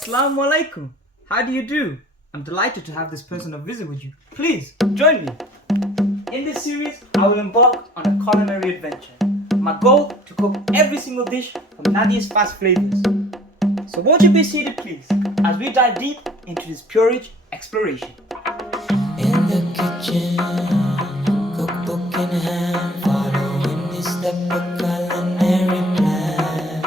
Assalamu alaikum. How do you do? I'm delighted to have this person of visit with you. Please, join me. In this series, I will embark on a culinary adventure. My goal, to cook every single dish from Nadiya's fast flavors. So won't you be seated please, as we dive deep into this PUREAGE exploration. In the kitchen, cookbook in hand, following this step of culinary plan.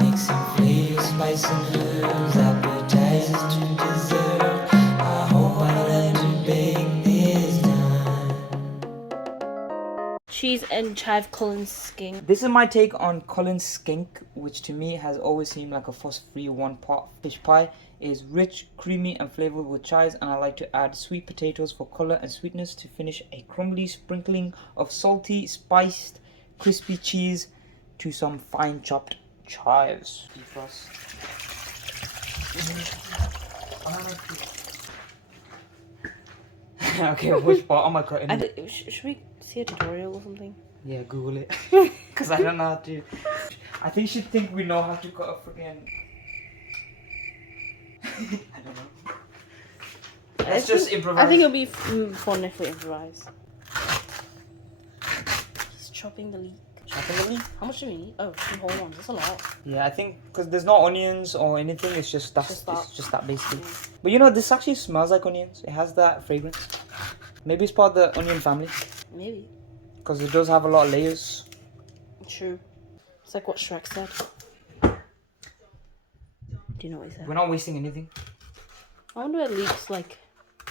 Mixing flavors, spice and herbs, appetizers to dessert. I hope I learn to bake this time. Cheese and Chive Cullen Skink. This is my take on Cullen Skink, which to me has always seemed like a fuss-free one-pot fish pie. It is rich, creamy and flavored with chives, and I like to add sweet potatoes for color and sweetness to finish a crumbly sprinkling of salty, spiced, crispy cheese to some fine chopped chives. Defrost. Okay, which part am I cutting? Should we see a tutorial or something? Yeah, Google it. Because I don't know how to. I think she'd think we know how to cut a freaking. I don't know. Let's just improvise. I think it'll be fun if we improvise. He's chopping the leek. Chopping the leek? How much do we need? Oh, 2 whole ones. That's a lot. Yeah, I think because there's no onions or anything, it's just that. Just that. It's just that basically. Yeah. But you know, this actually smells like onions. It has that fragrance. Maybe it's part of the onion family. Maybe. Because it does have a lot of layers. True. It's like what Shrek said. Do you know what he said? We're not wasting anything. I wonder where leeks like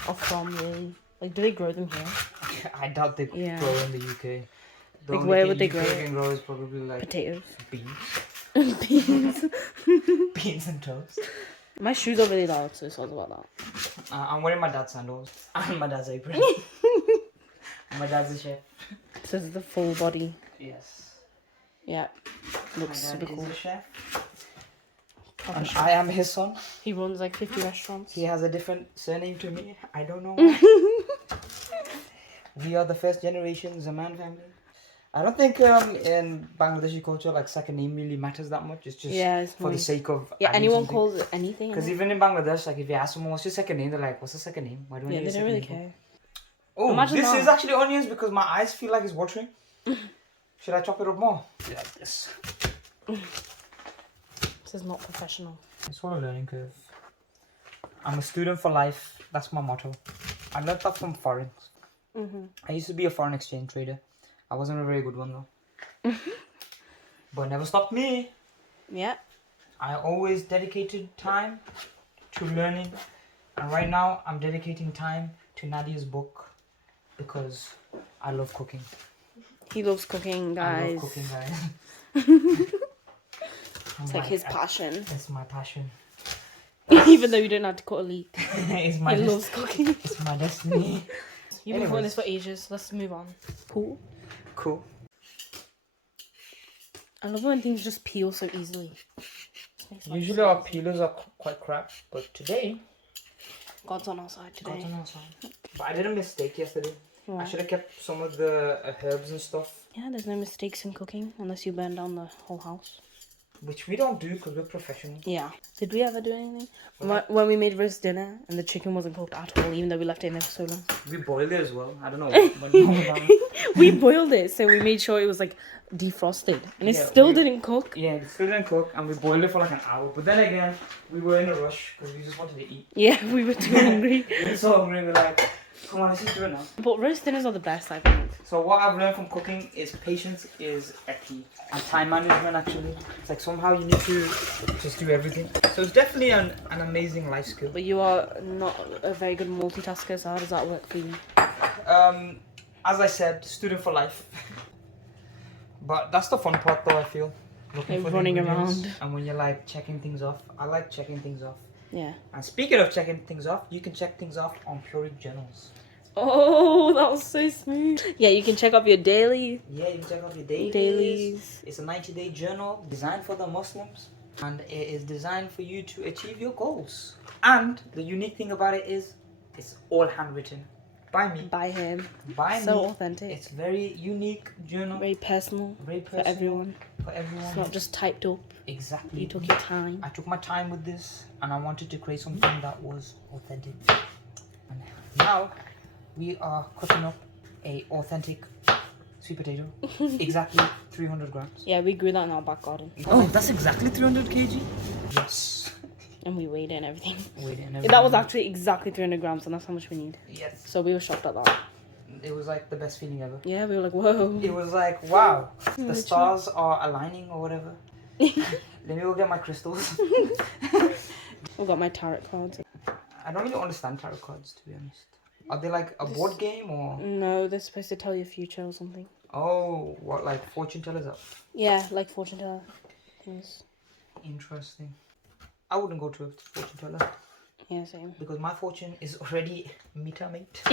are from really. Like, do they grow them here? I doubt they Yeah. grow in the UK. The Like, only where thing would they UK grow? can grow is probably like Potatoes. beans. Beans. Beans and toast. My shoes are really loud, so sorry about that. I'm wearing my dad's sandals and my dad's apron. My dad's a chef. So this is the full body. Yes. Yeah. Looks My super dad cool. is a chef. Proper And chef. I am his son. He runs like 50 restaurants. He has a different surname to me. I don't know why. We are the first generation Zaman family. I don't think in Bangladeshi culture like second name really matters that much. It's just It's for the more- sake of Yeah, adding anyone something. calls it anything. Because innit? even in Bangladesh, like if you ask someone what's your second name, they're like, what's the second name? Why do I Yeah, need a they don't second really name for?" care. Oh, Imagine this that. is actually onions because my eyes feel like it's watering. Should I chop it up more? Yeah, yes. This is not professional. It's all a learning curve. I'm a student for life. That's my motto. I learned that from foreign. I used to be a foreign exchange trader. I wasn't a very good one though. But it never stopped me. Yeah. I always dedicated time to learning. And right now, I'm dedicating time to Nadiya's book. Because I love cooking. He loves cooking, I guys. love cooking, guys. It's like his passion. It's my passion. Even though you don't have to cut a leek. It's my He loves cooking. It's my destiny. You've been doing this for ages. Let's move on. Cool. Cool. I love when things just peel so easily. Usually our peelers are quite crap, but today, God's on our side today. God's on our side. But I did a mistake yesterday. What? I should have kept some of the herbs and stuff, Yeah, there's no mistakes in cooking unless you burn down the whole house. which we don't do because we're professional. Yeah. Did we ever do anything? When we made roast dinner and the chicken wasn't cooked at all, even though we left it in there for so long. We boiled it as well. I don't know. What We boiled it, so we made sure it was like defrosted, and it Yeah, still we- didn't cook. Yeah, it still didn't cook, and we boiled it for like an hour. But then again, we were in a rush because we just wanted to eat. Yeah, we were too hungry. We were so hungry. We're like, come on, let's just do it now. But roast dinners are the best, I think. So what I've learned from cooking is patience is a key, and time management actually. It's like somehow you need to just do everything. So it's definitely an amazing life skill. But you are not a very good multitasker, so how does that work for you? As I said, student for life. But that's the fun part though, I feel. Looking Like for the running ingredients, around. and when you're like checking things off. I like checking things off. Yeah. And speaking of checking things off, you can check things off on PUREAGE journals. Oh, that was so smooth. Yeah, you can check off your daily. Yeah, you can check off your dailies. Dailies. It's a 90-day journal designed for the Muslims, and it is designed for you to achieve your goals. And the unique thing about it is it's all handwritten by me. By him. By So me. authentic. It's very unique journal. Very personal. Very For personal everyone. For everyone. It's not just typed up. exactly. You took your time. I took my time with this, and I wanted to create something that was authentic. And now we are cooking up a authentic sweet potato. Exactly 300 grams. Yeah, we grew that in our back garden. Oh, that's exactly 300 kg. Yes. And we weighed it and everything. That That was actually exactly 300 grams, and that's how much we need. Yes. So we were shocked at that. It was like the best feeling ever. Yeah, we were like, whoa. It was like, wow, the stars are aligning or whatever. Let me go get my crystals. We got my tarot cards. I don't really understand tarot cards, to be honest. Are they like a board game or? No, they're supposed to tell your future or something. Oh, what, like fortune tellers up? Yeah, like fortune teller things. Interesting. I wouldn't go to a fortune teller Yeah, same. because my fortune is already meter mate.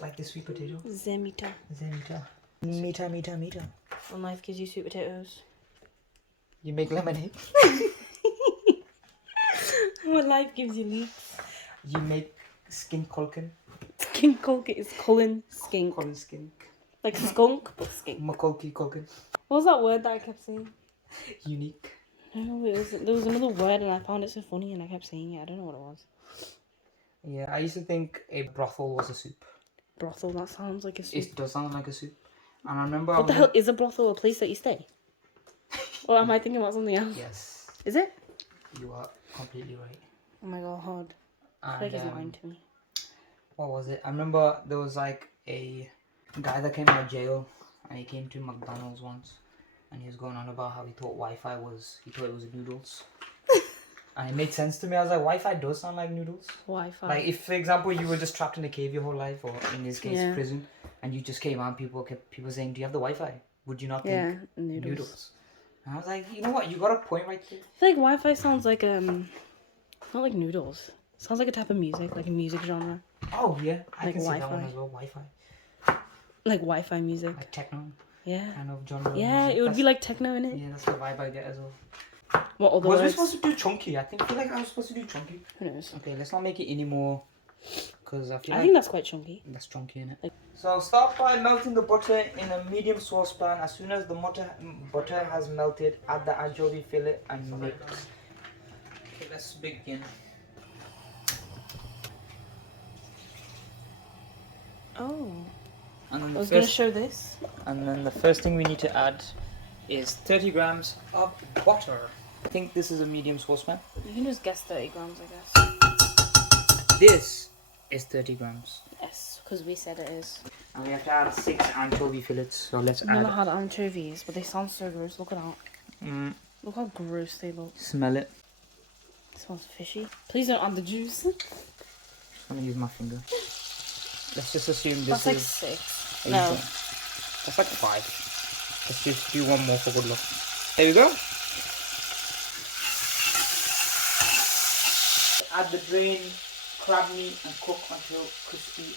Like the sweet potato. Zemita. Zenita. Meter. When life gives you sweet potatoes. You make lemonade. When life gives you leeks. You make skink Cullen. Skink Cullen is Cullen Skink. Cullen Skink. Like skunk, but skink. Macaulay Cullen. What was that word that I kept saying? Unique. No, there was another word and I found it so funny and I kept saying it. I don't know what it was. Yeah, I used to think a brothel was a soup. Brothel, that sounds like a soup. It does sound like a soup. And I remember What the hell is a brothel? A place that you stay? Or am I thinking about something else? Yes, Is it? you are completely right. Oh my god. I feel like he's lying to me. What was it? I remember there was like a guy that came out of jail and he came to McDonald's once and he was going on about how he thought Wi-Fi was, he thought it was noodles. And it made sense to me. I was like, Wi-Fi does sound like noodles. Wi-Fi. Like if, for example, you were just trapped in a cave your whole life, or in this case, Yeah. prison, and you just came out, people saying, "Do you have the Wi-Fi?" Would you not think Yeah, noodles. And I was like, you know what? You got a point right there. I feel like Wi-Fi sounds like not like noodles. Sounds like a type of music, like a music genre. Oh yeah, I Like can see that Wi-Fi. one as well. Wi-Fi, Like Wi-Fi music. like techno Yeah. kind of genre. Yeah, music. it would be That's- like techno in it. Yeah, that's the vibe I get as well. What other Was we words? supposed to do chunky? I feel like I was supposed to do chunky. Who knows? Okay, let's not make it any more, because I feel I like think that's quite chunky. that's chunky in it. So start by melting the butter in a medium saucepan. As soon as the butter has melted, add the anchovy fillet and mix. Okay, let's begin. Oh. And then I the was going to first, show this. and then the first thing we need to add is 30 grams of butter. I think this is a medium saucepan. You can just guess 30 grams, I guess. This is 30 grams. Yes, because we said it is. And we have to add 6 anchovy fillets. So let's I've never add. had anchovies, but they sound so gross. Look at that. Look how gross they look. Smell it. It smells fishy. Please don't add the juice. I'm gonna use my finger. Let's just assume this That's like is 6. eight. No. That's like 5. Let's just do one more for good luck. There we go. Add the drained crab meat and cook until crispy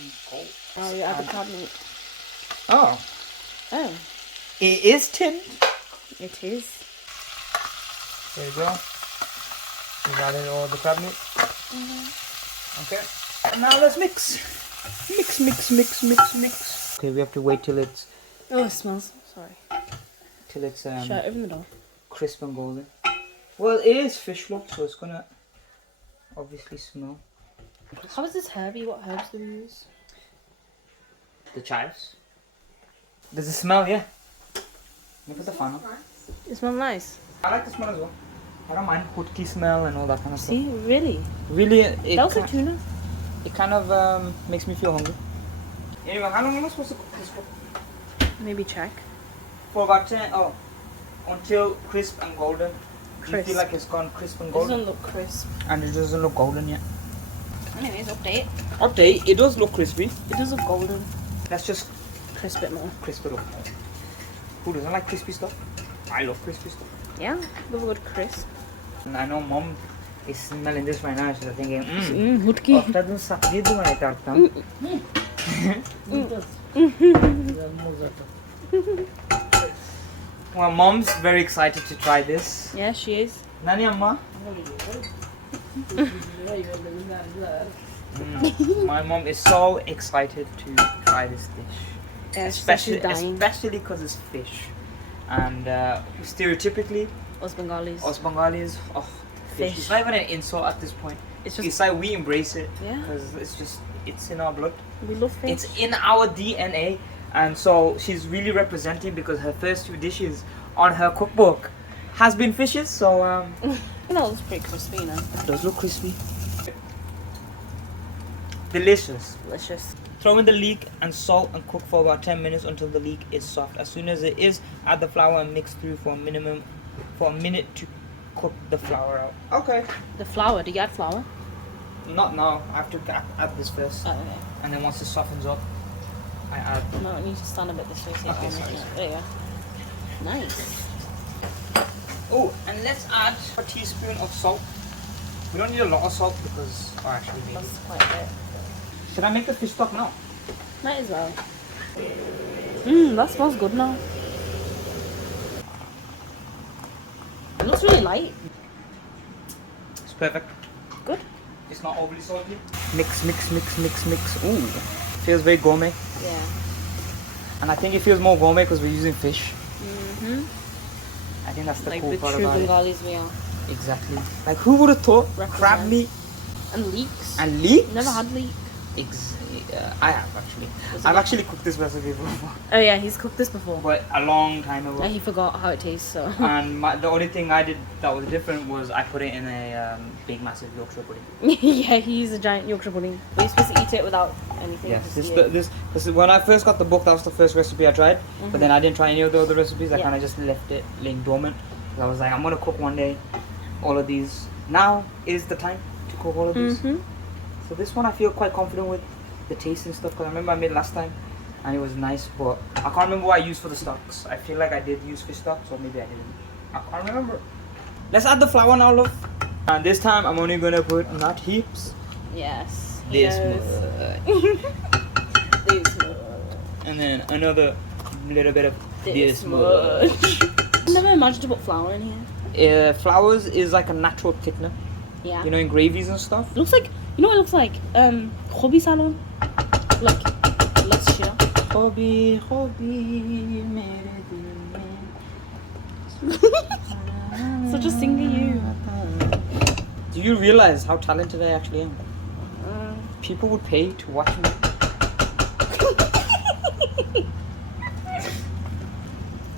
and cold. Oh, you add the crab meat. Oh, Oh, it is tinned. it is. There we go. We've added all the crab meat. Okay. And now let's mix. Mix. Okay, we have to wait till it's Oh, it smells. Sorry. Shut open the door. crisp and golden. Well, it is fish look, so it's gonna obviously smell. How is this herby? What herbs do we use? The chives. Does it smell? Yeah. Let me put the fan on. It smells nice. I like the smell as well. I don't mind hotki smell and all that kind of See, really? stuff. Really, it That was like tuna. kind of makes me feel hungry. Anyway, how long am I supposed to cook this for? Maybe check. For about 10. Oh, until crisp and golden. You Crisp. feel like it's gone crisp and It golden, doesn't look crisp. and it doesn't look golden yet. Anyways, update. Update. It does look crispy. It does look golden. Let's just Crisp it more. crisp it up. Who doesn't like crispy stuff? I love crispy stuff. Yeah, love a good crisp. And I know mom is smelling this right now. She's thinking, Hutki. after the sabzi do I tartam. Well, mom's very excited to try this. Yeah, she is. Nani amma? My mom is so excited to try this dish. Yeah, she's dying. Especially because it's fish. And stereotypically, Us Bengalis. Us Bengalis, oh, fish. It's not even an insult at this point. It's like we embrace it. Yeah. Because it's in our blood. We love fish. It's in our DNA. And so she's really representing because her first few dishes on her cookbook has been fishes. So That looks pretty crispy, you know. it does look crispy. Delicious. Delicious. Throw in the leek and salt and cook for about 10 minutes until the leek is soft. As soon as it is, add the flour and mix through for a minute to cook the flour out. Okay. The flour, do you add flour? Not now. I have to add this first. Oh, okay. And then once it softens up, I add. No, it needs to stand a bit this way. So Okay, sorry. There you go. Nice. Oh, and let's add a teaspoon of salt. We don't need a lot of salt because, actually maybe. That's quite a bit. Should I make the fish stock now? Might as well. That smells good now. It looks really light. It's perfect. Good. It's not overly salty. Mix, mix, mix, mix, mix. Ooh, feels very gourmet. Yeah. And I think it feels more gourmet because we're using fish. Mhm. I think that's the Like cool the part true about it. Bengalis we are. Exactly. Like who would have thought crab Represent. meat And leeks. and leeks? Never had leek. I have actually. Was it I've good? actually cooked this recipe before, Oh yeah, he's cooked this before. but a long time ago. Yeah, he forgot how it tastes, so. And the only thing I did that was different was I put it in a big massive Yorkshire pudding. Yeah, he's a giant Yorkshire pudding. We're supposed to eat it without anything. Yes, just this is when I first got the book. That was the first recipe I tried, but then I didn't try any of the other recipes. I Yeah. kind of just left it laying dormant. 'Cause I was like, I'm gonna cook one day, all of these. Now is the time to cook all of these. So this one I feel quite confident with the taste and stuff. Because I remember I made it last time, and it was nice. But I can't remember what I used for the stocks. I feel like I did use fish stocks, or maybe I didn't. I can't remember. Let's add the flour now, love. And this time I'm only gonna put not heaps. Yes. he This knows. much. This much. And then another little bit of This this much. I never imagined to put flour in here. Flowers is like a natural thickener. Yeah. You know, in gravies and stuff. It looks like, you know what it looks like? Herby salon. Like, let's share. Hobby, Such a singer, you. Do you realize how talented I actually am? People would pay to watch me.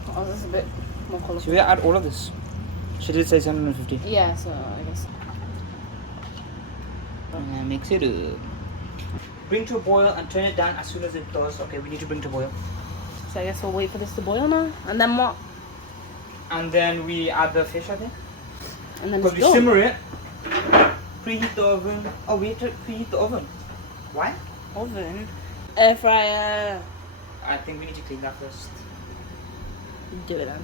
Oh, this is a bit more Should colourful. we add all of this? She did say 750. Yeah, so I guess. And mix it up. Bring to a boil and turn it down as soon as it does. Okay, we need to bring to boil. So I guess we'll wait for this to boil now. And then what? And then we add the fish, I think. And then Because it's we done. simmer it. Preheat the oven. Oh, we have to preheat the oven. Why? Oven. Air fryer. I think we need to clean that first. Do it then.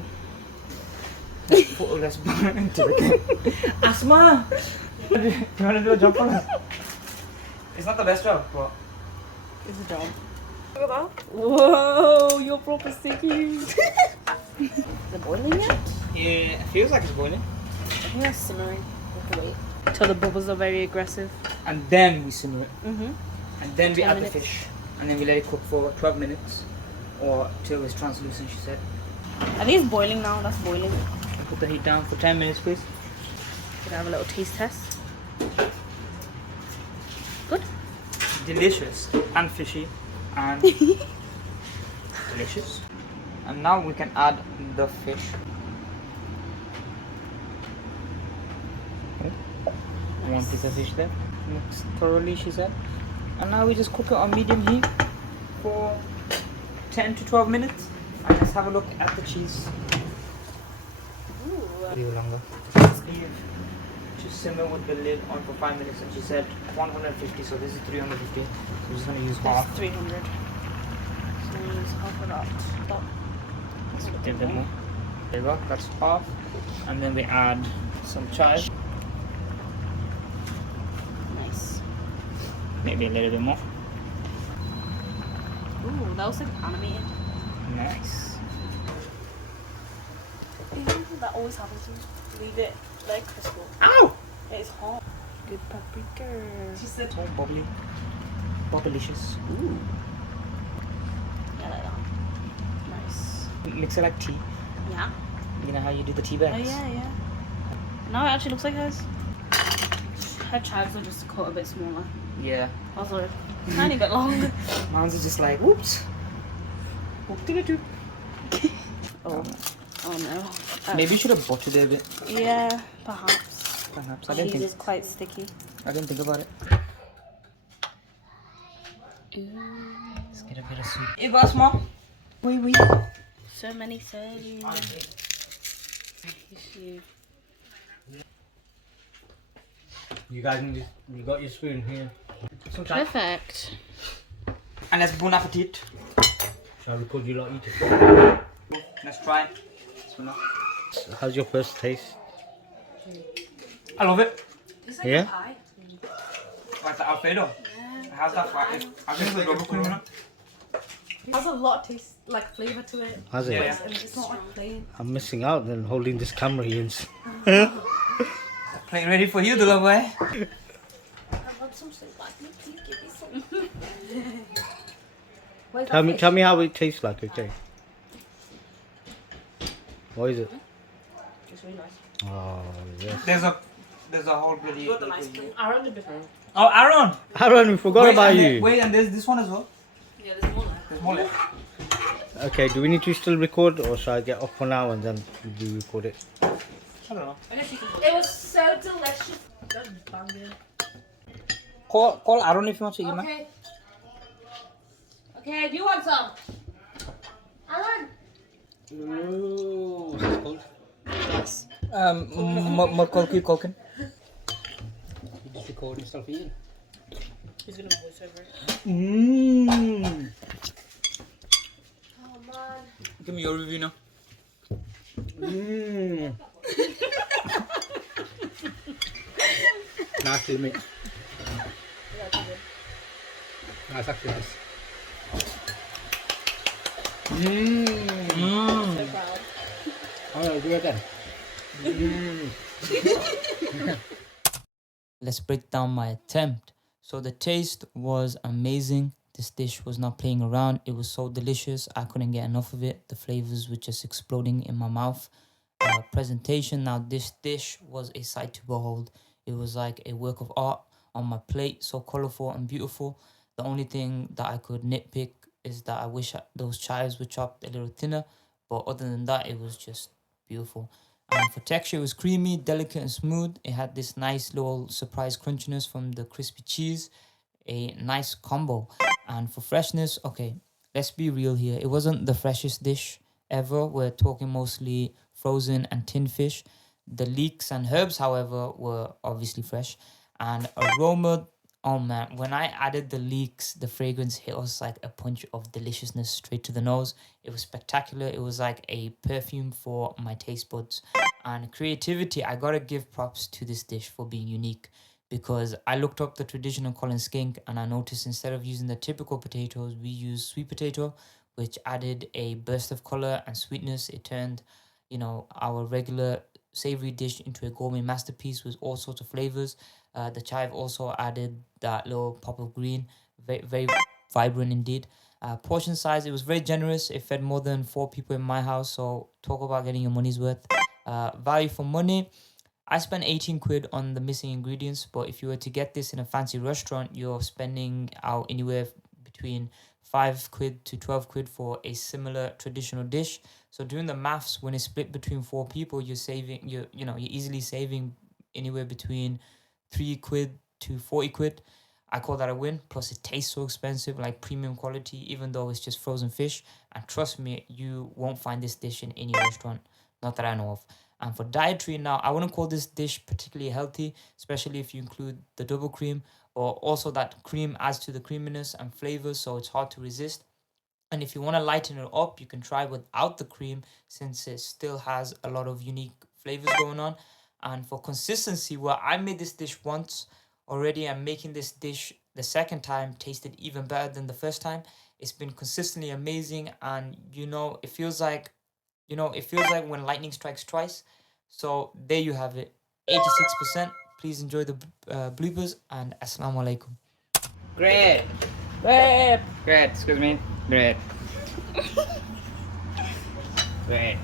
Let's do it. Asma! Do you want to do a job for us? It's not the best job, but It's a job. Look at that. Whoa, you're proper sticky. Is it boiling yet? yeah, it feels like it's boiling. I think that's simmering. We have to wait. Till the bubbles are very aggressive. And then we simmer it. Mm-hmm. And then we 10 add minutes. the fish. And then we let it cook for 12 minutes. Or till it's translucent, she said. I think it's boiling now. That's boiling. Put the heat down for 10 minutes, please. Gonna have a little taste test. Good. Delicious and fishy and delicious. And now we can add the fish. Okay. One piece of fish there. Mix thoroughly, she said. And now we just cook it on medium heat for 10 to 12 minutes. And let's have a look at the cheese. Ooh. Leave it longer. Let's leave to simmer with the lid on for 5 minutes. And she said 150, so this is 350. So we're just going to use half. That's 300. So we use half of that. That's a A bit bit more. There you go, that's half. And then we add some chive. nice. Maybe a little bit more. Ooh, that was like animated. Nice. That always happens to me. Leave it like crispy. Ow! It's hot. Good paprika. She said, Oh, bubbly. Bubblicious. ooh. Yeah, like that. Nice. Mix it like tea. Yeah. You know how you do the tea bags? Oh yeah, yeah. No, it actually looks like hers. Her chives are just cut a bit smaller. Yeah. Also, a tiny bit long. Mine's is just like, whoops. Whoop-de-doo. Oh, oh no. Maybe you should have buttered it a bit. Yeah, perhaps. Perhaps. I Cheese didn't is think. quite sticky. I didn't think about it. Ooh. Let's get a bit of soup. It was small. Oui, oui. So many servings. You guys need you got your spoon here. Some chive. Perfect. And let's bon appetit. Shall I record you lot eating? Let's try. Spoon up. How's your first taste? I love it. It's like Yeah? a pie. Like the Alfredo. Yeah. How's that? I think the double cream in it. It has a lot of taste, like flavour to it. How's it? Yeah. And it's not like plain. I'm missing out then holding this camera here. Plate ready for you, Dula boy. I want some soup. Like, please give me some. Where's that fish? Tell me how it tastes like, okay? What is it? It's really nice. Oh yes. There's a whole bloody. Got the nice plate. I run the different. Oh, Aaron. Aaron, we forgot about and you. Wait, and there's this one as well. Yeah, there's more left. There's more left. Okay, do we need to still record or shall I get off for now and then we record it? I don't know. I guess you can. It was so delicious. That's banging. Call Aaron if you want to eat, man. Okay. Okay, do you want some? Alan. Ooh, Yes. Colkin. you just recording stuff here. He's gonna voice over it. Mmm. Oh man. Give me your review now. Mmm. Nice, mate. Nice, actually nice. Mmm. So proud. Alright, do it again. Let's break down my attempt. So the taste was amazing. This dish was not playing around. It was so delicious. I couldn't get enough of it. The flavors were just exploding in my mouth. Presentation. Now this dish was a sight to behold. It was like a work of art on my plate. So colorful and beautiful. The only thing that I could nitpick is that I wish those chives were chopped a little thinner. But other than that, it was just beautiful. And for texture, it was creamy, delicate and smooth. It had this nice little surprise crunchiness from the crispy cheese. A nice combo. And for freshness, okay, let's be real here. It wasn't the freshest dish ever. We're talking mostly frozen and tinned fish. The leeks and herbs, however, were obviously fresh. And aroma, oh man, when I added the leeks, the fragrance hit us like a punch of deliciousness straight to the nose. It was spectacular. It was like a perfume for my taste buds. And creativity, I gotta give props to this dish for being unique. Because I looked up the traditional Cullen Skink and I noticed instead of using the typical potatoes, we used sweet potato, which added a burst of color and sweetness. It turned, you know, our regular savory dish into a gourmet masterpiece with all sorts of flavors. The chive also added that little pop of green, very, very vibrant indeed. Portion size, it was very generous. It fed more than 4 people in my house, so talk about getting your money's worth. Value for money, I spent 18 quid on the missing ingredients, but if you were to get this in a fancy restaurant, you're spending out anywhere between 5 quid to 12 quid for a similar traditional dish. So doing the maths, when it's split between 4 people, you're easily saving anywhere between 3 quid to 40 quid. I call that a win. Plus it tastes so expensive, like premium quality, even though it's just frozen fish. And trust me, you won't find this dish in any restaurant, not that I know of. And for dietary now, I wouldn't call this dish particularly healthy, especially if you include the double cream, or also that cream adds to the creaminess and flavors, so it's hard to resist. And if you want to lighten it up, you can try without the cream, since it still has a lot of unique flavors going on. And for consistency, well, I made this dish once already, and making this dish the second time tasted even better than the first time. It's been consistently amazing, and it feels like when lightning strikes twice. So there you have it, 86%. Please enjoy the bloopers, and assalamu alaikum. Great. Great, excuse me. Great. Great.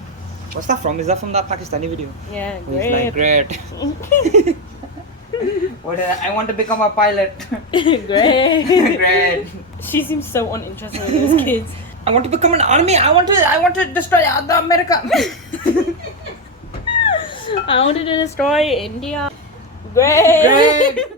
What's that from? Is that from that Pakistani video? Yeah, He's like, great. great. What? I want to become a pilot. Great. Great. She seems so uninterested in those kids. I want to become an army. I want to destroy the America. I wanted to destroy India. Great. Great.